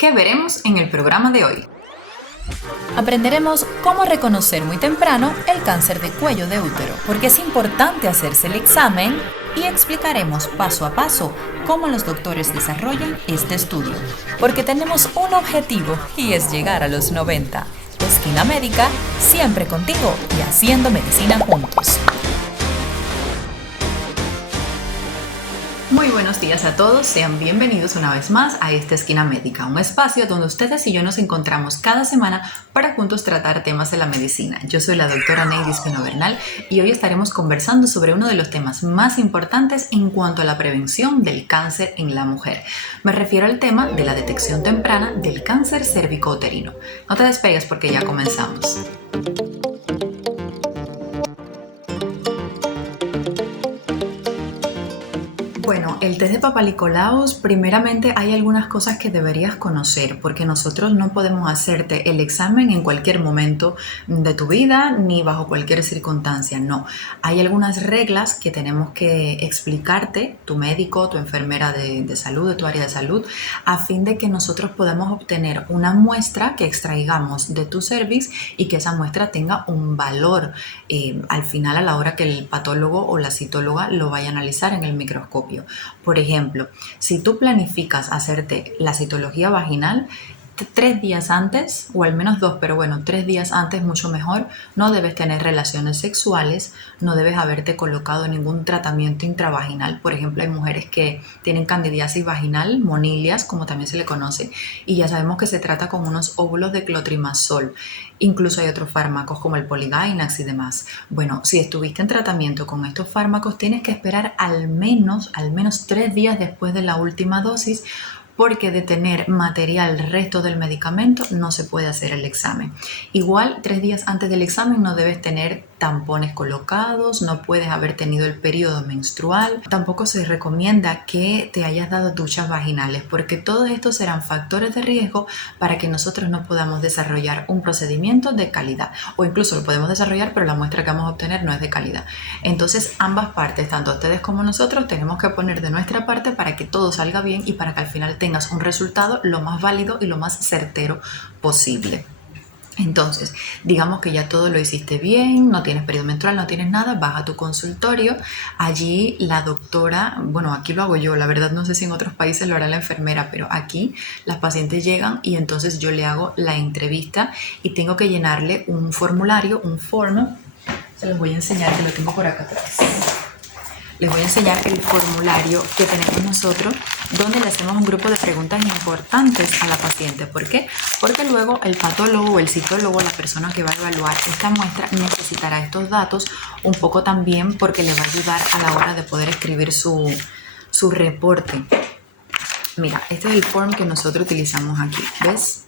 ¿Qué veremos en el programa de hoy? Aprenderemos cómo reconocer muy temprano el cáncer de cuello de útero, porque es importante hacerse el examen, y explicaremos paso a paso cómo los doctores desarrollan este estudio, porque tenemos un objetivo y es llegar a los 90. Esquina Médica, siempre contigo y haciendo medicina juntos. Muy buenos días a todos, sean bienvenidos una vez más a esta Esquina Médica, un espacio donde ustedes y yo nos encontramos cada semana para juntos tratar temas de la medicina. Yo soy la doctora Neidi Espino Bernal y hoy estaremos conversando sobre uno de los temas más importantes en cuanto a la prevención del cáncer en la mujer. Me refiero al tema de la detección temprana del cáncer cervicouterino. No te despegues porque ya comenzamos. Bueno, el test de Papa Nicolaus, primeramente hay algunas cosas que deberías conocer porque nosotros no podemos hacerte el examen en cualquier momento de tu vida ni bajo cualquier circunstancia, no. Hay algunas reglas que tenemos que explicarte, tu médico, tu enfermera de salud, de tu área de salud, a fin de que nosotros podamos obtener una muestra que extraigamos de tu cervix y que esa muestra tenga un valor al final a la hora que el patólogo o la citóloga lo vaya a analizar en el microscopio. Por ejemplo, si tú planificas hacerte la citología vaginal, 3 días antes, o al menos 2, pero bueno, 3 días antes mucho mejor, no debes tener relaciones sexuales, no debes haberte colocado ningún tratamiento intravaginal. Por ejemplo, hay mujeres que tienen candidiasis vaginal, monilias, como también se le conoce, y ya sabemos que se trata con unos óvulos de clotrimazol. Incluso hay otros fármacos como el Poligainax y demás. Bueno, si estuviste en tratamiento con estos fármacos, tienes que esperar al menos 3 días después de la última dosis, porque de tener material resto del medicamento no se puede hacer el examen. Igual, 3 días antes del examen no debes tener tampones colocados, no puedes haber tenido el periodo menstrual. Tampoco se recomienda que te hayas dado duchas vaginales, porque todos estos serán factores de riesgo para que nosotros no podamos desarrollar un procedimiento de calidad, o incluso lo podemos desarrollar, pero la muestra que vamos a obtener no es de calidad. Entonces, ambas partes, tanto ustedes como nosotros, tenemos que poner de nuestra parte para que todo salga bien y para que al final tengas un resultado lo más válido y lo más certero posible. Entonces, digamos que ya todo lo hiciste bien, no tienes periodo menstrual, no tienes nada, vas a tu consultorio. Allí la doctora, bueno, aquí lo hago yo, la verdad no sé si en otros países lo hará la enfermera, pero aquí las pacientes llegan y entonces yo le hago la entrevista y tengo que llenarle un formulario, un form. Se los voy a enseñar, que lo tengo por acá atrás. Les voy a enseñar el formulario que tenemos nosotros, donde le hacemos un grupo de preguntas importantes a la paciente. ¿Por qué? Porque luego el patólogo o el citólogo, la persona que va a evaluar esta muestra, necesitará estos datos un poco también, porque le va a ayudar a la hora de poder escribir su reporte. Mira, este es el form que nosotros utilizamos aquí, ¿ves?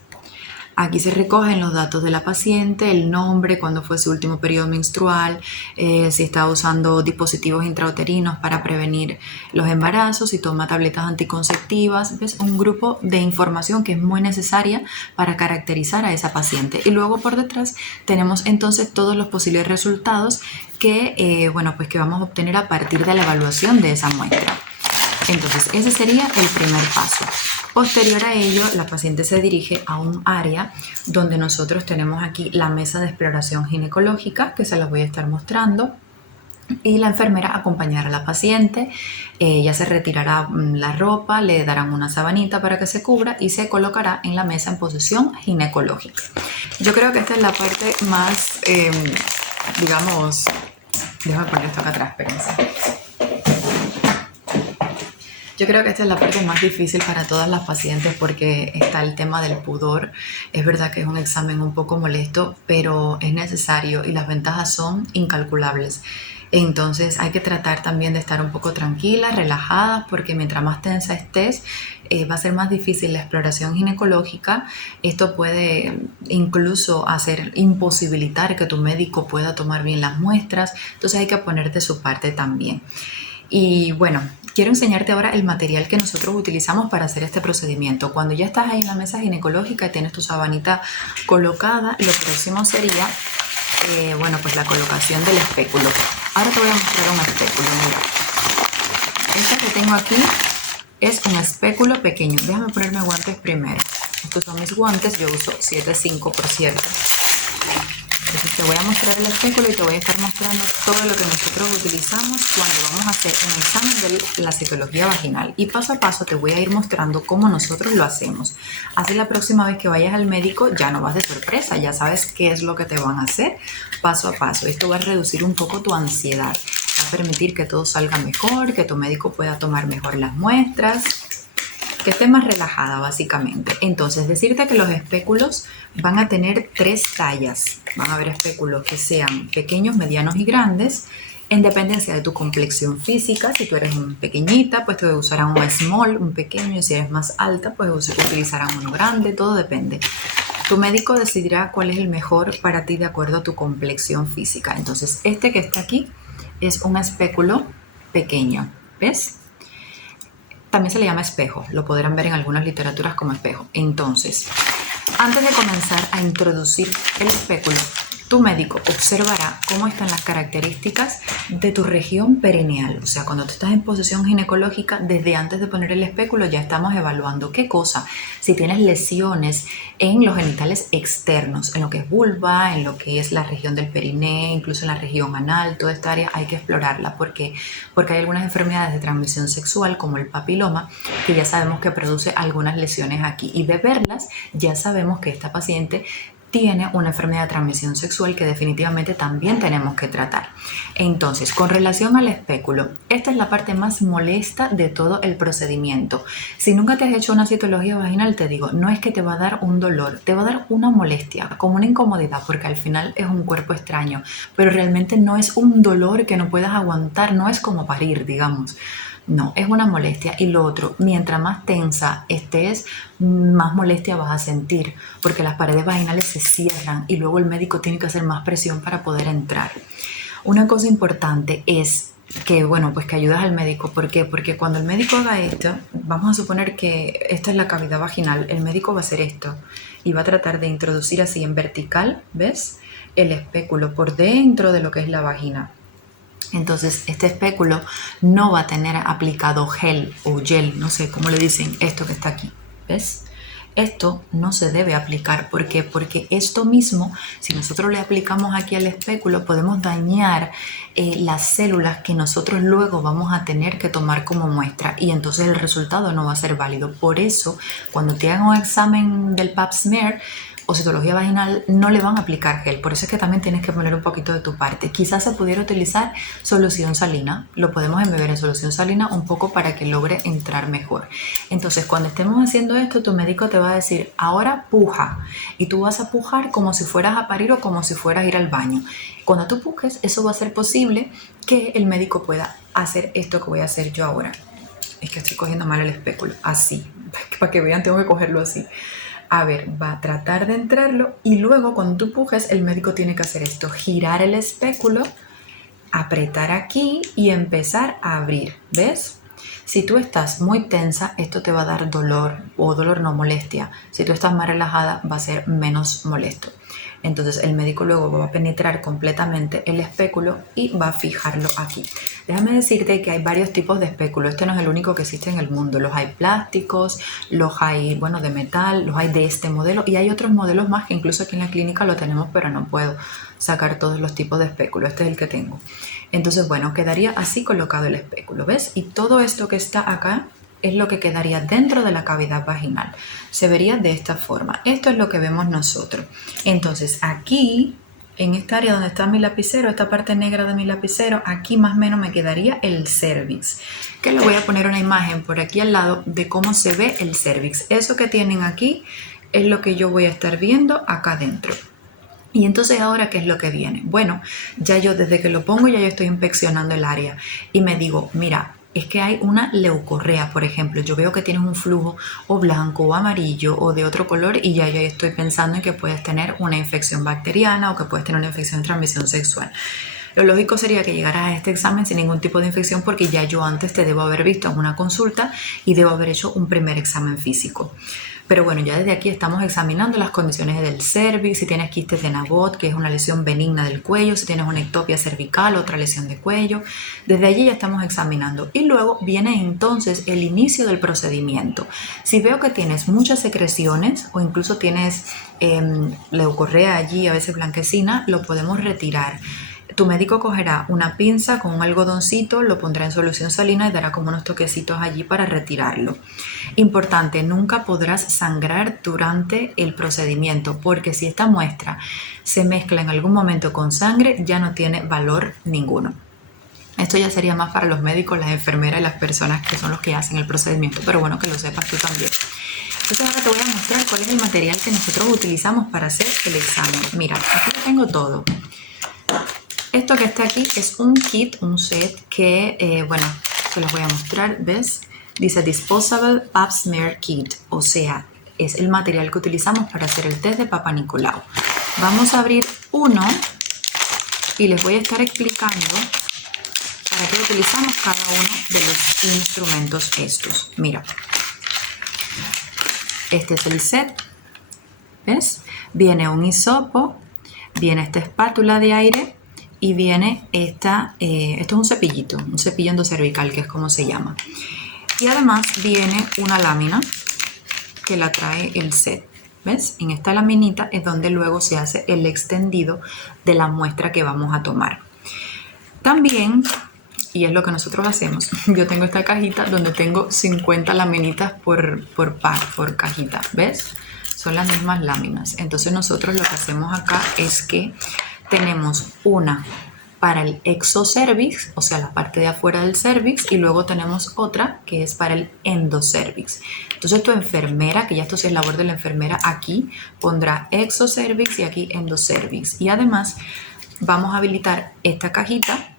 Aquí se recogen los datos de la paciente, el nombre, cuándo fue su último periodo menstrual, si está usando dispositivos intrauterinos para prevenir los embarazos, si toma tabletas anticonceptivas. ¿Ves? Un grupo de información que es muy necesaria para caracterizar a esa paciente. Y luego por detrás tenemos entonces todos los posibles resultados que vamos a obtener a partir de la evaluación de esa muestra. Entonces, ese sería el primer paso. Posterior a ello, la paciente se dirige a un área donde nosotros tenemos aquí la mesa de exploración ginecológica, que se las voy a estar mostrando, y la enfermera acompañará a la paciente. Ella se retirará la ropa, le darán una sabanita para que se cubra y se colocará en la mesa en posición ginecológica. Yo creo que esta es la parte más, déjame poner esto acá atrás, espérense. Yo creo que esta es la parte más difícil para todas las pacientes, porque está el tema del pudor. Es verdad que es un examen un poco molesto, pero es necesario y las ventajas son incalculables. Entonces hay que tratar también de estar un poco tranquilas, relajadas, porque mientras más tensa estés, va a ser más difícil la exploración ginecológica. Esto puede incluso imposibilitar que tu médico pueda tomar bien las muestras. Entonces hay que ponerte su parte también. Y bueno, quiero enseñarte ahora el material que nosotros utilizamos para hacer este procedimiento. Cuando ya estás ahí en la mesa ginecológica y tienes tu sabanita colocada, lo próximo sería la colocación del espéculo. Ahora te voy a mostrar un espéculo. Mira, este que tengo aquí es un espéculo pequeño. Déjame ponerme guantes primero. Este estos son mis guantes, yo uso 7.5 por cierto. Entonces te voy a mostrar el espéculo y te voy a estar mostrando todo lo que nosotros utilizamos cuando vamos a hacer un examen de la citología vaginal. Y paso a paso te voy a ir mostrando cómo nosotros lo hacemos. Así la próxima vez que vayas al médico ya no vas de sorpresa, ya sabes qué es lo que te van a hacer paso a paso. Esto va a reducir un poco tu ansiedad, va a permitir que todo salga mejor, que tu médico pueda tomar mejor las muestras, que esté más relajada básicamente. Entonces, decirte que los espéculos van a tener 3 tallas. Van a haber espéculos que sean pequeños, medianos y grandes, en dependencia de tu complexión física. Si tú eres pequeñita, pues te usarán un small, un pequeño, y si eres más alta, pues utilizarán uno grande, todo depende. Tu médico decidirá cuál es el mejor para ti de acuerdo a tu complexión física. Entonces, este que está aquí es un espéculo pequeño, ¿ves? También se le llama espejo, lo podrán ver en algunas literaturas como espejo. Entonces, antes de comenzar a introducir el espéculo, tu médico observará cómo están las características de tu región perineal. O sea, cuando tú estás en posición ginecológica, desde antes de poner el espéculo ya estamos evaluando qué cosa. Si tienes lesiones en los genitales externos, en lo que es vulva, en lo que es la región del periné, incluso en la región anal, toda esta área hay que explorarla. ¿Por qué? Porque hay algunas enfermedades de transmisión sexual, como el papiloma, que ya sabemos que produce algunas lesiones aquí. Y de verlas, ya sabemos que esta paciente tiene una enfermedad de transmisión sexual que definitivamente también tenemos que tratar. Entonces, con relación al espéculo, esta es la parte más molesta de todo el procedimiento. Si nunca te has hecho una citología vaginal, te digo, no es que te va a dar un dolor, te va a dar una molestia, como una incomodidad, porque al final es un cuerpo extraño, pero realmente no es un dolor que no puedas aguantar, no es como parir, digamos. No, es una molestia. Y lo otro, mientras más tensa estés, más molestia vas a sentir, porque las paredes vaginales se cierran y luego el médico tiene que hacer más presión para poder entrar. Una cosa importante es que, bueno, pues que ayudas al médico. ¿Por qué? Porque cuando el médico haga esto, vamos a suponer que esta es la cavidad vaginal, el médico va a hacer esto y va a tratar de introducir así en vertical, ¿ves? El espéculo por dentro de lo que es la vagina. Entonces, este espéculo no va a tener aplicado gel o gel, no sé cómo le dicen, esto que está aquí, ¿ves? Esto no se debe aplicar. ¿Por qué? Porque esto mismo, si nosotros le aplicamos aquí al espéculo, podemos dañar las células que nosotros luego vamos a tener que tomar como muestra y entonces el resultado no va a ser válido. Por eso, cuando te hagan un examen del Pap smear o citología vaginal, no le van a aplicar gel. Por eso es que también tienes que poner un poquito de tu parte. Quizás se pudiera utilizar solución salina. Lo podemos embeber en solución salina un poco para que logre entrar mejor. Entonces, cuando estemos haciendo esto, tu médico te va a decir, ahora puja. Y tú vas a pujar como si fueras a parir o como si fueras a ir al baño. Cuando tú pujes, eso va a ser posible que el médico pueda hacer esto que voy a hacer yo ahora. Es que estoy cogiendo mal el espéculo. Así. Para que vean, tengo que cogerlo así. A ver, va a tratar de entrarlo y luego cuando tú pujes, el médico tiene que hacer esto, girar el espéculo, apretar aquí y empezar a abrir, ¿ves? Si tú estás muy tensa, esto te va a dar dolor, o dolor no, molestia. Si tú estás más relajada, va a ser menos molesto. Entonces el médico luego va a penetrar completamente el espéculo y va a fijarlo aquí. Déjame decirte que hay varios tipos de espéculo. Este no es el único que existe en el mundo. Los hay plásticos, los hay, bueno, de metal, los hay de este modelo y hay otros modelos más que incluso aquí en la clínica lo tenemos, pero no puedo sacar todos los tipos de espéculo. Este es el que tengo. Entonces, bueno, quedaría así colocado el espéculo, ¿ves? Y todo esto que está acá es lo que quedaría dentro de la cavidad vaginal. Se vería de esta forma. Esto es lo que vemos nosotros. Entonces, aquí, en esta área donde está mi lapicero, esta parte negra de mi lapicero, aquí más o menos me quedaría el cérvix. Que le voy a poner una imagen por aquí al lado de cómo se ve el cérvix. Eso que tienen aquí es lo que yo voy a estar viendo acá adentro. Y entonces ahora, ¿qué es lo que viene? Bueno, ya yo desde que lo pongo ya yo estoy inspeccionando el área y me digo, mira, es que hay una leucorrea, por ejemplo. Yo veo que tienes un flujo o blanco o amarillo o de otro color y ya yo estoy pensando en que puedes tener una infección bacteriana o que puedes tener una infección de transmisión sexual. Lo lógico sería que llegaras a este examen sin ningún tipo de infección porque ya yo antes te debo haber visto en una consulta y debo haber hecho un primer examen físico. Pero bueno, ya desde aquí estamos examinando las condiciones del cervix, si tienes quistes de Nabot, que es una lesión benigna del cuello, si tienes una ectopia cervical, otra lesión de cuello. Desde allí ya estamos examinando. Y luego viene entonces el inicio del procedimiento. Si veo que tienes muchas secreciones o incluso tienes leucorrea allí, a veces blanquecina, lo podemos retirar. Tu médico cogerá una pinza con un algodoncito, lo pondrá en solución salina y dará como unos toquecitos allí para retirarlo. Importante, nunca podrás sangrar durante el procedimiento, porque si esta muestra se mezcla en algún momento con sangre, ya no tiene valor ninguno. Esto ya sería más para los médicos, las enfermeras y las personas que son los que hacen el procedimiento, pero bueno, que lo sepas tú también. Entonces ahora te voy a mostrar cuál es el material que nosotros utilizamos para hacer el examen. Mira, aquí tengo todo. Esto que está aquí es un kit, un set que, bueno, se los voy a mostrar, ¿ves? Dice Disposable Pap Smear Kit, o sea, es el material que utilizamos para hacer el test de Papa Nicolau. Vamos a abrir uno y les voy a estar explicando para qué utilizamos cada uno de los instrumentos estos. Mira, este es el set, ¿ves? Viene un hisopo, viene esta espátula de aire, y viene esto es un cepillo endocervical, que es como se llama. Y además viene una lámina que la trae el set. ¿Ves? En esta laminita es donde luego se hace el extendido de la muestra que vamos a tomar. También, y es lo que nosotros hacemos, yo tengo esta cajita donde tengo 50 laminitas por cajita. ¿Ves? Son las mismas láminas. Entonces nosotros lo que hacemos acá es que tenemos una para el exocervix, o sea, la parte de afuera del cervix, y luego tenemos otra que es para el endocervix. Entonces tu enfermera, que ya esto sí es labor de la enfermera, aquí pondrá exocervix y aquí endocervix. Y además vamos a habilitar esta cajita,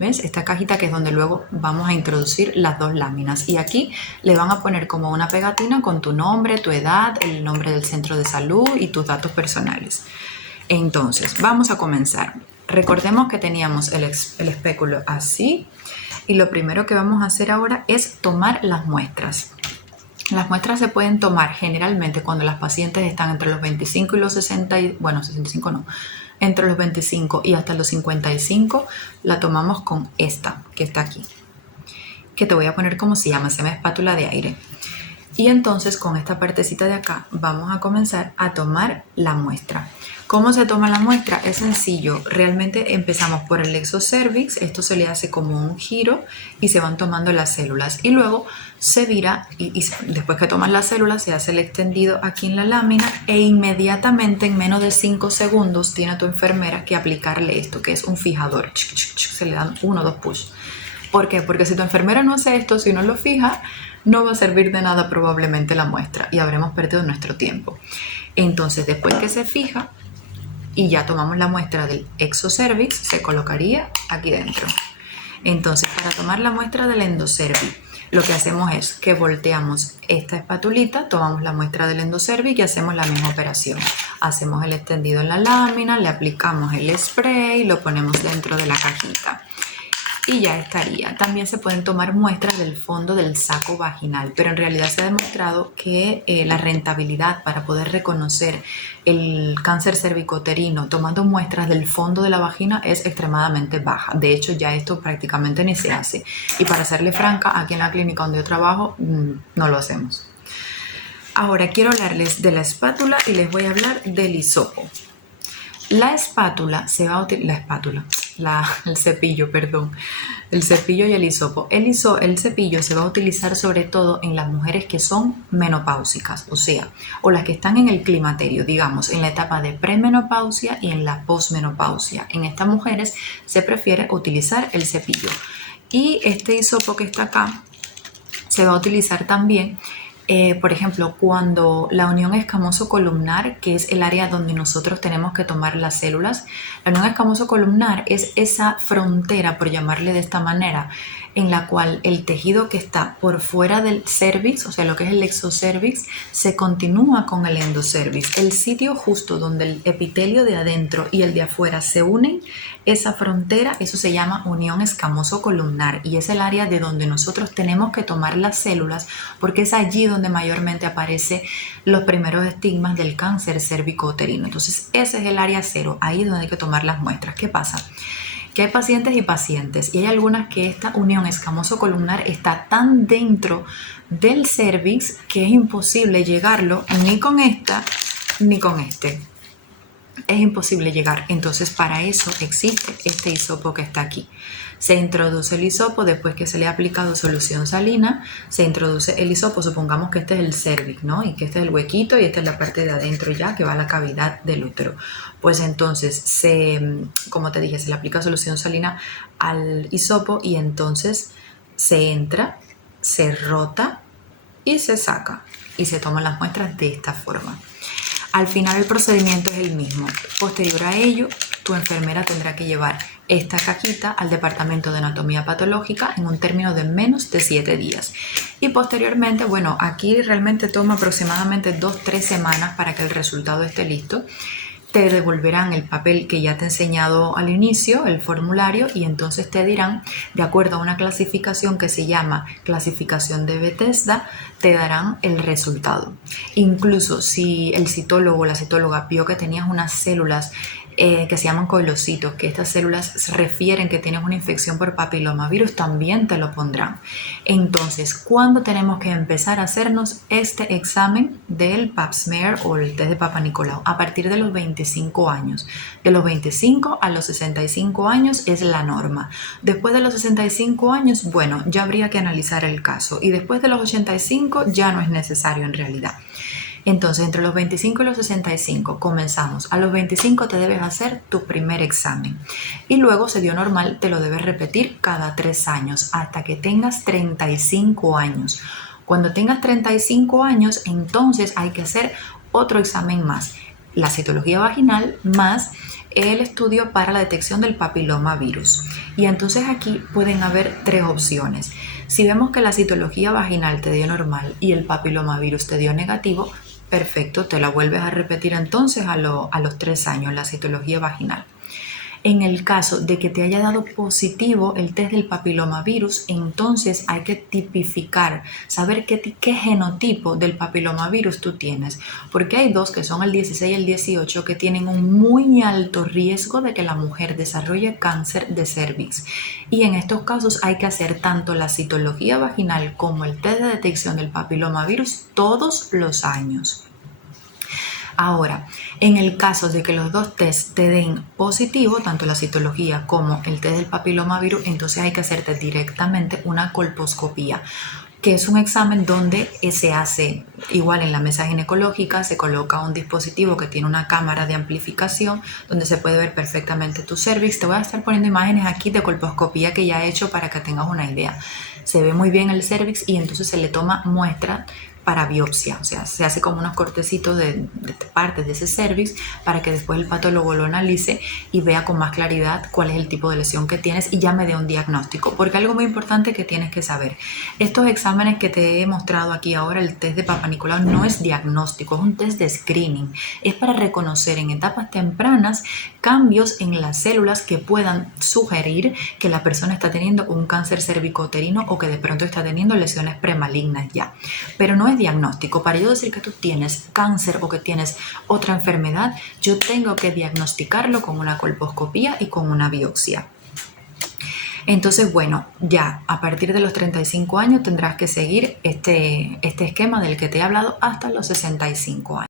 ¿ves? Esta cajita que es donde luego vamos a introducir las dos láminas. Y aquí le van a poner como una pegatina con tu nombre, tu edad, el nombre del centro de salud y tus datos personales. Entonces, vamos a comenzar. Recordemos que teníamos el espéculo así y lo primero que vamos a hacer ahora es tomar las muestras. Las muestras se pueden tomar generalmente cuando las pacientes están entre los 25 y los 60, bueno, 65 no, entre los 25 y hasta los 55, la tomamos con esta que está aquí, que te voy a poner como se llama espátula de aire. Y entonces con esta partecita de acá vamos a comenzar a tomar la muestra. ¿Cómo se toma la muestra? Es sencillo. Realmente empezamos por el exocervix. Esto se le hace como un giro y se van tomando las células. Y luego se vira y después que toman las células se hace el extendido aquí en la lámina e inmediatamente en menos de 5 segundos tiene tu enfermera que aplicarle esto, que es un fijador. Se le dan 1 o 2 push. ¿Por qué? Porque si tu enfermera no hace esto, si no lo fija, no va a servir de nada probablemente la muestra y habremos perdido nuestro tiempo. Entonces, después que se fija y ya tomamos la muestra del exocervix, se colocaría aquí dentro. Entonces, para tomar la muestra del endocervix, lo que hacemos es que volteamos esta espatulita, tomamos la muestra del endocervix y hacemos la misma operación. Hacemos el extendido en la lámina, le aplicamos el spray, lo ponemos dentro de la cajita. Y ya estaría. También se pueden tomar muestras del fondo del saco vaginal, pero en realidad se ha demostrado que la rentabilidad para poder reconocer el cáncer cervicouterino tomando muestras del fondo de la vagina es extremadamente baja. De hecho, ya esto prácticamente ni se hace. Y para serle franca, aquí en la clínica donde yo trabajo, no lo hacemos. Ahora quiero hablarles de la espátula y les voy a hablar del hisopo. La espátula se va a utilizar, el cepillo y el hisopo. El cepillo se va a utilizar sobre todo en las mujeres que son menopáusicas, o las que están en el climaterio, digamos, en la etapa de premenopausia y en la posmenopausia. En estas mujeres se prefiere utilizar el cepillo. Y este hisopo que está acá se va a utilizar también por ejemplo, cuando la unión escamoso-columnar, que es el área donde nosotros tenemos que tomar las células, la unión escamoso-columnar es esa frontera, por llamarle de esta manera, en la cual el tejido que está por fuera del cervix, o sea, lo que es el exocervix, se continúa con el endocervix. El sitio justo donde el epitelio de adentro y el de afuera se unen, esa frontera, eso se llama unión escamoso-columnar y es el área de donde nosotros tenemos que tomar las células porque es allí donde mayormente aparecen los primeros estigmas del cáncer cérvico-uterino. Entonces, ese es el área cero, ahí es donde hay que tomar las muestras. ¿Qué pasa? Que hay pacientes y pacientes y hay algunas que esta unión escamoso-columnar está tan dentro del cervix que es imposible llegarlo ni con esta ni con este. Es imposible llegar. Entonces, para eso existe este hisopo que está aquí. Se introduce el hisopo después que se le ha aplicado solución salina. Se introduce el hisopo, supongamos que este es el cervix, ¿no? Y que este es el huequito y esta es la parte de adentro ya que va a la cavidad del útero. Pues entonces, como te dije, se le aplica solución salina al hisopo y entonces se entra, se rota y se saca. Y se toman las muestras de esta forma. Al final el procedimiento es el mismo. Posterior a ello, tu enfermera tendrá que llevar esta cajita al departamento de anatomía patológica en un término de menos de 7 días. Y posteriormente, bueno, aquí realmente toma aproximadamente 2-3 semanas para que el resultado esté listo. Te devolverán el papel que ya te he enseñado al inicio, el formulario, y entonces te dirán, de acuerdo a una clasificación que se llama clasificación de Bethesda, te darán el resultado. Incluso si el citólogo o la citóloga vio que tenías unas células que se llaman coilocitos, que estas células refieren que tienes una infección por papilomavirus, también te lo pondrán. Entonces, ¿cuándo tenemos que empezar a hacernos este examen del Pap smear o el test de Papa Nicolau? A partir de los 25 años. De los 25 a los 65 años es la norma. Después de los 65 años, bueno, ya habría que analizar el caso. Y después de los 85 ya no es necesario en realidad. Entonces, entre los 25 y los 65 comenzamos. A los 25 te debes hacer tu primer examen y luego, si dio normal, te lo debes repetir cada 3 años hasta que tengas 35 años. Cuando tengas 35 años, entonces hay que hacer otro examen más, la citología vaginal más el estudio para la detección del papilomavirus. Y entonces aquí pueden haber 3 opciones. Si vemos que la citología vaginal te dio normal y el papilomavirus te dio negativo, perfecto, te la vuelves a repetir entonces a los 3 años, la citología vaginal. En el caso de que te haya dado positivo el test del papilomavirus, entonces hay que tipificar, saber qué genotipo del papilomavirus tú tienes, porque hay 2 que son el 16 y el 18 que tienen un muy alto riesgo de que la mujer desarrolle cáncer de cervix. Y en estos casos hay que hacer tanto la citología vaginal como el test de detección del papilomavirus todos los años. Ahora, en el caso de que los 2 tests te den positivo, tanto la citología como el test del papilomavirus, entonces hay que hacerte directamente una colposcopía, que es un examen donde se hace igual en la mesa ginecológica, se coloca un dispositivo que tiene una cámara de amplificación donde se puede ver perfectamente tu cervix. Te voy a estar poniendo imágenes aquí de colposcopía que ya he hecho para que tengas una idea. Se ve muy bien el cervix y entonces se le toma muestra para biopsia, o sea, se hace como unos cortecitos de partes de ese cervix para que después el patólogo lo analice y vea con más claridad cuál es el tipo de lesión que tienes y ya me dé un diagnóstico. Porque algo muy importante que tienes que saber, estos exámenes que te he mostrado aquí ahora, el test de Papa Nicolau no es diagnóstico, es un test de screening, es para reconocer en etapas tempranas cambios en las células que puedan sugerir que la persona está teniendo un cáncer cervicouterino o que de pronto está teniendo lesiones premalignas ya, pero no es diagnóstico. Para yo decir que tú tienes cáncer o que tienes otra enfermedad, yo tengo que diagnosticarlo con una colposcopía y con una biopsia. Entonces, bueno, ya a partir de los 35 años tendrás que seguir este esquema del que te he hablado hasta los 65 años.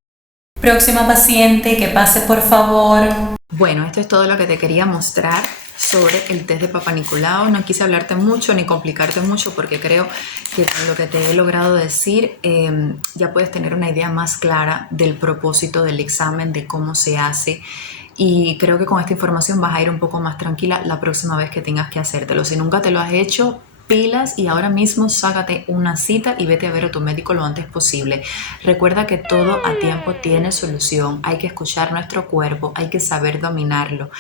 Próxima paciente, que pase por favor. Bueno, esto es todo lo que te quería mostrar sobre el test de Papa Nicolau. No quise hablarte mucho ni complicarte mucho porque creo que con lo que te he logrado decir ya puedes tener una idea más clara del propósito del examen, de cómo se hace, y creo que con esta información vas a ir un poco más tranquila la próxima vez que tengas que hacértelo. Si nunca te lo has hecho, pilas y ahora mismo sácate una cita y vete a ver a tu médico lo antes posible. Recuerda que todo a tiempo tiene solución. Hay que escuchar nuestro cuerpo, hay que saber dominarlo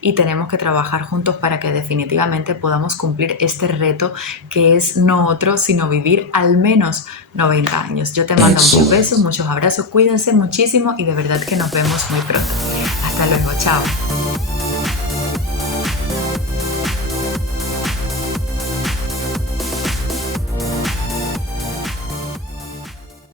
y tenemos que trabajar juntos para que definitivamente podamos cumplir este reto que es no otro sino vivir al menos 90 años. Yo te mando Eso muchos es. besos, muchos abrazos, cuídense muchísimo y de verdad que nos vemos muy pronto. Hasta luego, chao.